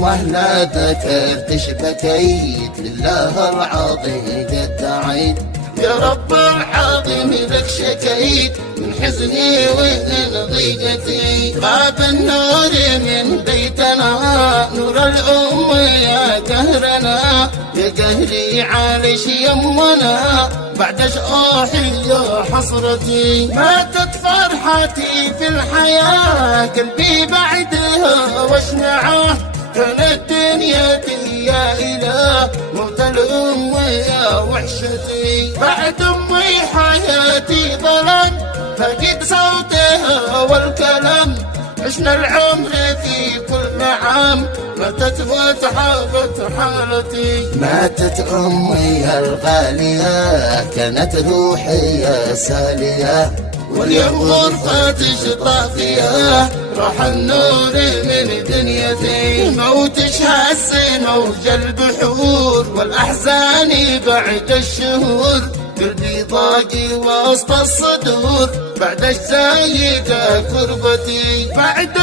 ولا ذكرت شبكيت لله العظيم قد دعيت يا رب العظيم لك شكيت من حزني ومن ضيقتي غاب النور من بيتنا نور الأم يا قهرنا يا قهري عالش يمنا بعد شؤوحي يا حسرتي ماتت فرحتي في الحياة قلبي بعدها واشنعه كانت دنيتي يا إله موت الأم يا وحشتي بعد أمي حياتي ظلم فقد صوتها والكلام عشنا العمر في كل عام ماتت وتحابت حالتي ماتت أمي الغالية كانت روحي سالية واليوم غرفتي طافية راح النور من دنيتي موتش هسي موج البحور والأحزان بعد الشهور قلبي ضاقي وسط الصدور بعد الزايدة كربتي بعد